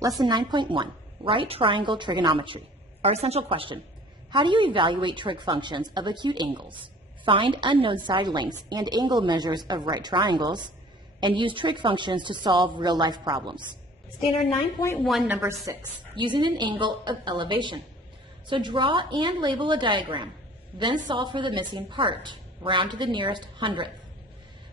Lesson 9.1, Right Triangle Trigonometry. Our essential question, how do you evaluate trig functions of acute angles? Find unknown side lengths and angle measures of right triangles, and use trig functions to solve real-life problems. Standard 9.1, number 6, using an angle of elevation. So draw and label a diagram, then solve for the missing part, round to the nearest hundredth.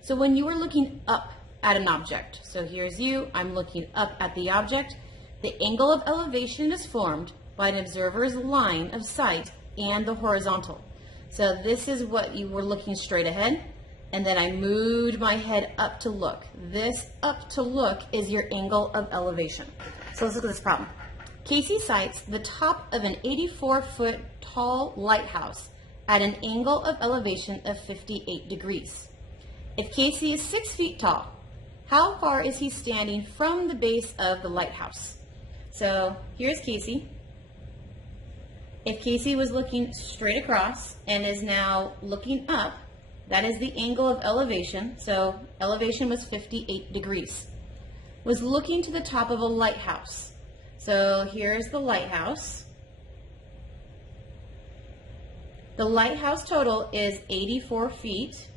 So when you are looking up at an object, so here's you, I'm looking up at the object, the angle of elevation is formed by an observer's line of sight and the horizontal. So this is what you were looking straight ahead, and then I moved my head up to look. This up to look is your angle of elevation. So let's look at this problem. Casey sights the top of an 84-foot tall lighthouse at an angle of elevation of 58 degrees. If Casey is 6 feet tall, how far is he standing from the base of the lighthouse? So here's Casey. If Casey was looking straight across and is now looking up, that is the angle of elevation. So elevation was 58 degrees. Was looking to the top of a lighthouse. So here's the lighthouse. The lighthouse total is 84 feet.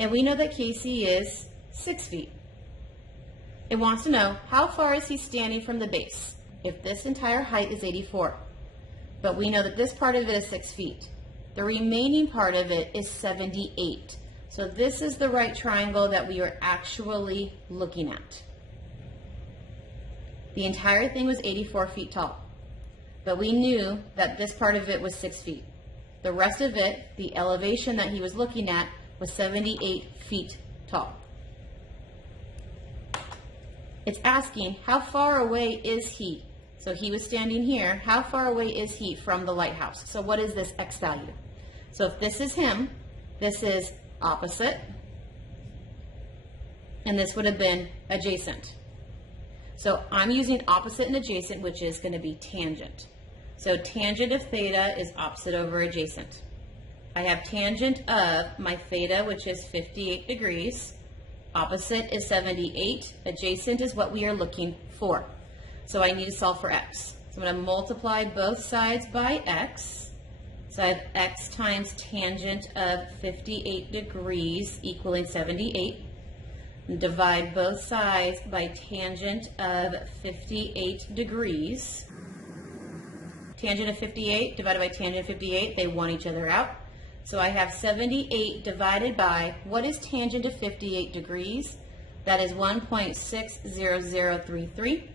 And we know that Casey is 6 feet. It wants to know how far is he standing from the base if this entire height is 84. But we know that this part of it is 6 feet. The remaining part of it is 78. So this is the right triangle that we are actually looking at. The entire thing was 84 feet tall. But we knew that this part of it was 6 feet. The rest of it, the elevation that he was looking at, was 78 feet tall. It's asking how far away is he? So he was standing here. How far away is he from the lighthouse? So what is this x value? So if this is him, this is opposite, and this would have been adjacent. So I'm using opposite and adjacent, which is going to be tangent. So tangent of theta is opposite over adjacent. I have tangent of my theta, which is 58 degrees. Opposite is 78. Adjacent is what we are looking for. So I need to solve for x. So I'm going to multiply both sides by x. So I have x times tangent of 58 degrees equaling 78. And divide both sides by tangent of 58 degrees. Tangent of 58 divided by tangent of 58, they want each other out. So I have 78 divided by, what is tangent of 58 degrees? That is 1.60033.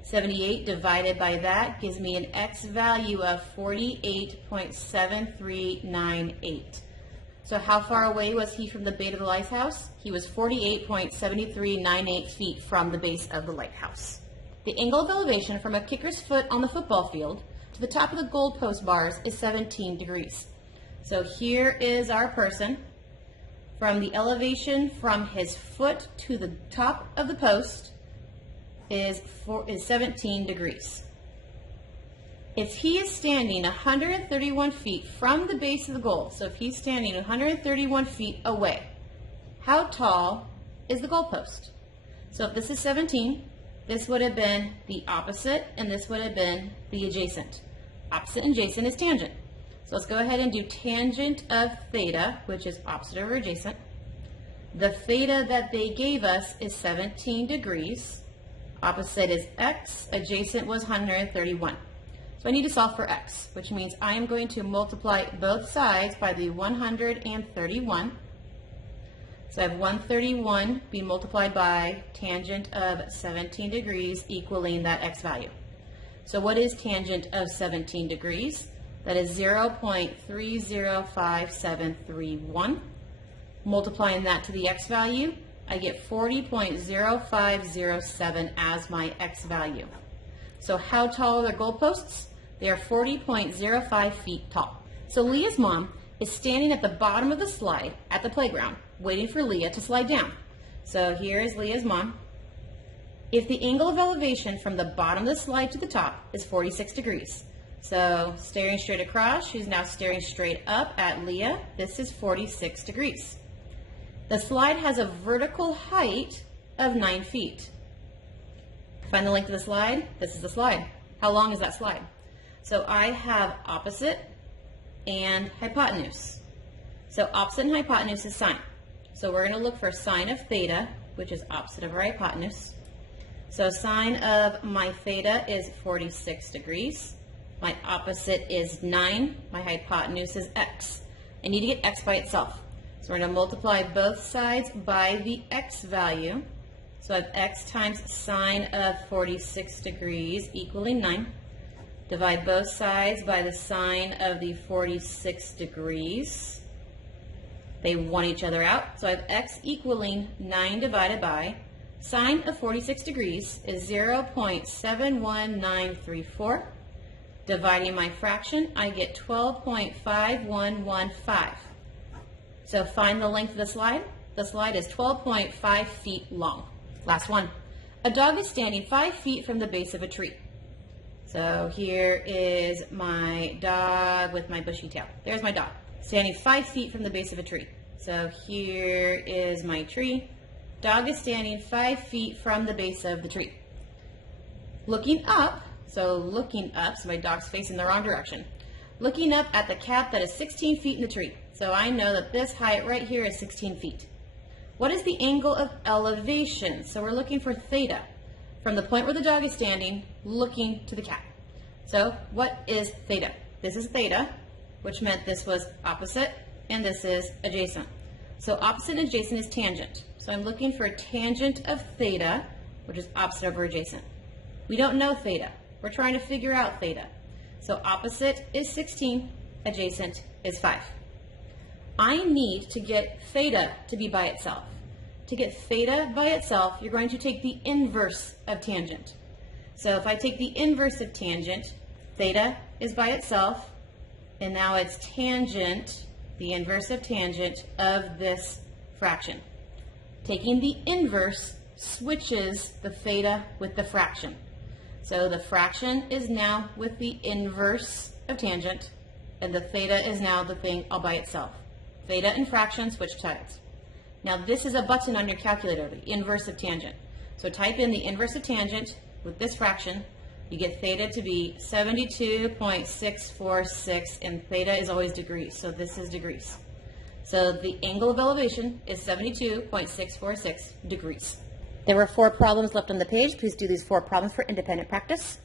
78 divided by that gives me an x value of 48.7398. So how far away was he from the base of the lighthouse? He was 48.7398 feet from the base of the lighthouse. The angle of elevation from a kicker's foot on the football field to the top of the goalpost bars is 17 degrees. So here is our person. From the elevation from his foot to the top of the post is 17 degrees. If he is standing 131 feet from the base of the goal, so if he's standing 131 feet away, how tall is the goalpost? So if this is 17, this would have been the opposite, and this would have been the adjacent. Opposite and adjacent is tangent. So let's go ahead and do tangent of theta, which is opposite over adjacent. The theta that they gave us is 17 degrees. Opposite is x, adjacent was 131. So I need to solve for x, which means I am going to multiply both sides by the 131. So I have 131 being multiplied by tangent of 17 degrees equaling that x value. So what is tangent of 17 degrees? That is 0.305731. Multiplying that to the x value, I get 40.0507 as my x value. So how tall are their goalposts? They are 40.05 feet tall. So Leah's mom is standing at the bottom of the slide at the playground, waiting for Leah to slide down. So here is Leah's mom. If the angle of elevation from the bottom of the slide to the top is 46 degrees, so staring straight across, she's now staring straight up at Leah. This is 46 degrees. The slide has a vertical height of 9 feet. Find the length of the slide. This is the slide. How long is that slide? So I have opposite and hypotenuse. So opposite and hypotenuse is sine. So we're going to look for sine of theta, which is opposite of our hypotenuse. So sine of my theta is 46 degrees. My opposite is 9. My hypotenuse is x. I need to get x by itself. So we're going to multiply both sides by the x value. So I have x times sine of 46 degrees equaling 9. Divide both sides by the sine of the 46 degrees. They want each other out. So I have x equaling 9 divided by sine of 46 degrees is 0.71934. Dividing my fraction, I get 12.5115. So find the length of the slide. The slide is 12.5 feet long. Last one. A dog is standing 5 feet from the base of a tree. So here is my dog with my bushy tail. There's my dog, standing 5 feet from the base of a tree. So here is my tree. Dog is standing 5 feet from the base of the tree. Looking up, so my dog's facing the wrong direction. Looking up at the cap that is 16 feet in the tree. So I know that this height right here is 16 feet. What is the angle of elevation? So we're looking for theta from the point where the dog is standing, looking to the cap. So what is theta? This is theta, which meant this was opposite, and this is adjacent. So opposite and adjacent is tangent. So I'm looking for a tangent of theta, which is opposite over adjacent. We don't know theta. We're trying to figure out theta. So opposite is 16, adjacent is 5. I need to get theta to be by itself. To get theta by itself, you're going to take the inverse of tangent. So if I take the inverse of tangent, theta is by itself, and now it's tangent, the inverse of tangent of this fraction. Taking the inverse switches the theta with the fraction. So the fraction is now with the inverse of tangent, and the theta is now the thing all by itself. Theta and fraction switch sides. Now this is a button on your calculator, the inverse of tangent. So type in the inverse of tangent with this fraction. You get theta to be 72.646, and theta is always degrees, so this is degrees. So the angle of elevation is 72.646 degrees. There were 4 problems left on the page. Please do these 4 problems for independent practice.